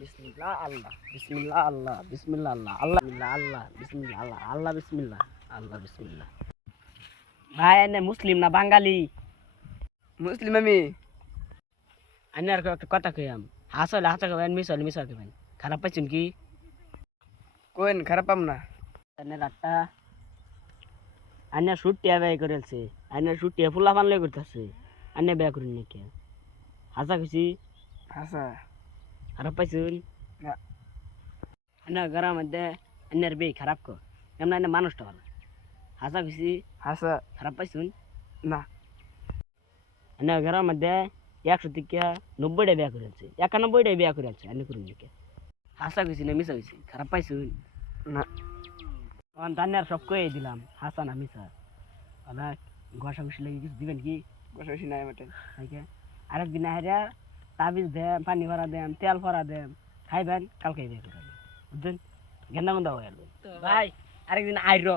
বিসমিল্লাহ আল্লাহ বিসমিল্লাহ আল্লাহ বিসমিল্লাহ আল্লাহ আল্লাহ বিসমিল্লাহ আল্লাহ বিসমিল্লাহ আল্লাহ আল্লাহ বিসমিল্লাহ আল্লাহ বিসমিল্লাহ। ভাই এনে মুসলিম না বাঙালি? মুসলিম আমি। আমি আর একটা কথা কইয়াম, হাসলে হাসা খাবেন, মিস হলে মিস খাবেন। খারাপ পাইছেন কি? কোন খারাপ পাম না। এনে রাতটা আইনা ছুটিয়া ব্যয় করেছে, আইনা ছুটিয়া ফুলা ফানলে করতেছে, আইনা ব্যয় করেন নাকি? হাসা খুশি হাসা খারাপ পাইছেন? না। আইনা ঘরের মধ্যে আইনার বেই খারাপ কর, এমন আইনা মানুষটা ভালো। হাসা খুশি হাসা খারাপ পাইছেন? না। আইনা ঘরের মধ্যে 100 থেকে 90টা ব্যয় করেছে, 91টাই ব্যয় করেছে, আইনা করুন নাকি? হাসা খুশি না মিশা খুশি খারাপ পাইছেন? না। তখন তান্যার সব কয়ে দিলাম হাসা না মিশা। অনেক ঘষা ঘুষি লেগে কিছু দিবেন কি? বসে নাই বটে। আরেকদিন হাইরা তাবিজ দেম, পানি ভরা দেম, তেল ভরা দেম, খাইবেন, কালকে বিয়ে করবেন, বুঝছেন? গেন্দা গন্দা হয়ে ভাই আরেকদিন আইর।